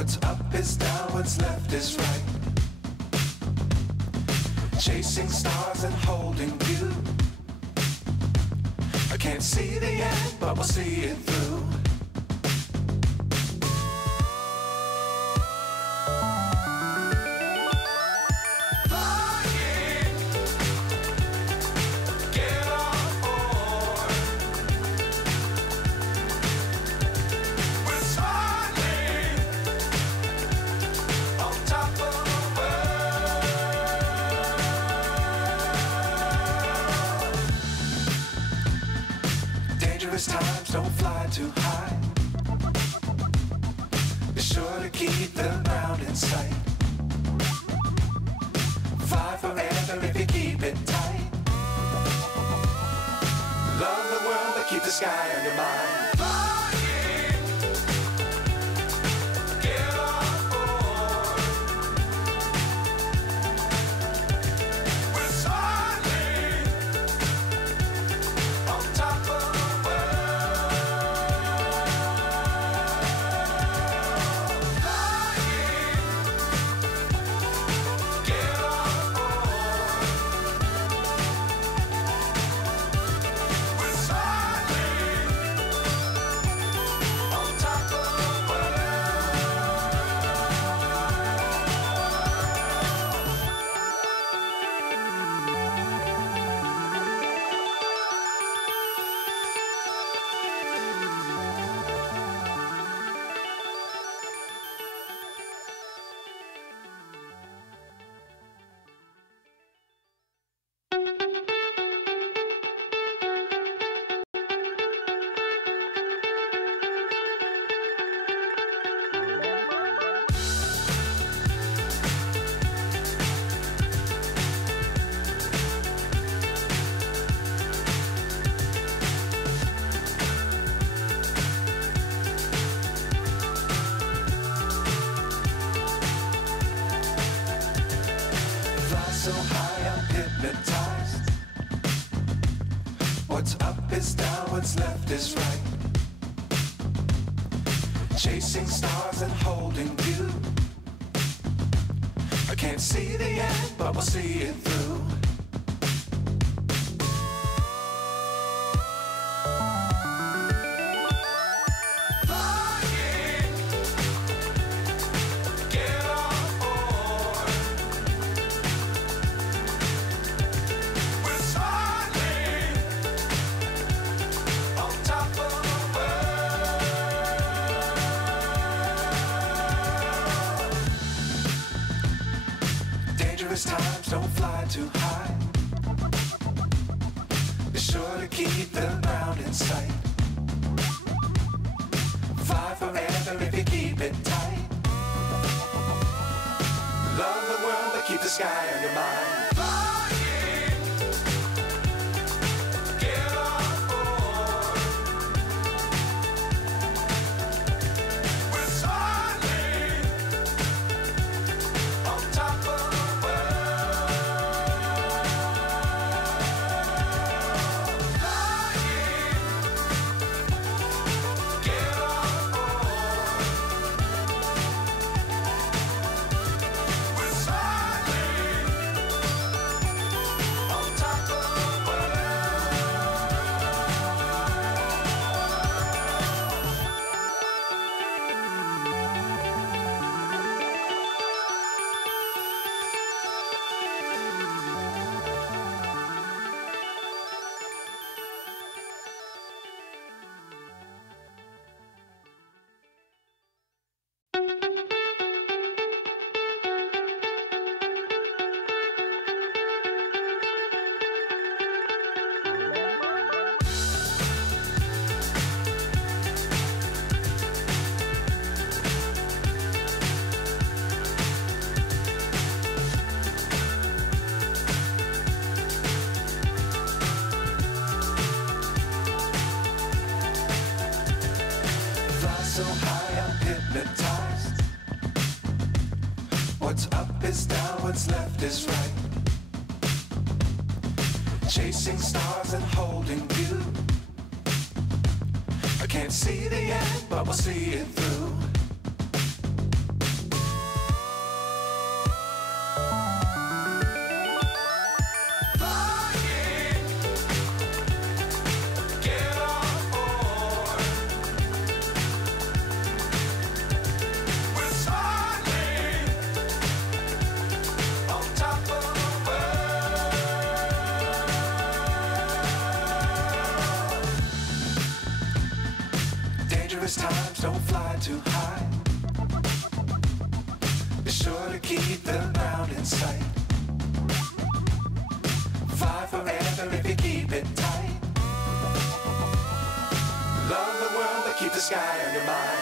What's up is down, what's left is right. Chasing stars and holding you. I can't see the end, but we'll see it through. Times don't fly too high. Be sure to keep the ground in sight. Fly forever if you keep it tight. Love the world but keep the sky on your mind. So high I'm hypnotized. What's up is down, what's left is right. Chasing stars and holding you. I can't see the end, but we'll see it through. Times don't fly too high. Be sure to keep the ground in sight. Fly forever if you keep it tight. Love the world but keep the sky on your mind. So high I'm hypnotized. What's up is down, what's left is right. Chasing stars and holding you. I can't see the end, but we'll see it through. don't fly too high. Be sure to keep the ground in sight. Fly forever if you keep it tight. Love the world, but keep the sky on your mind.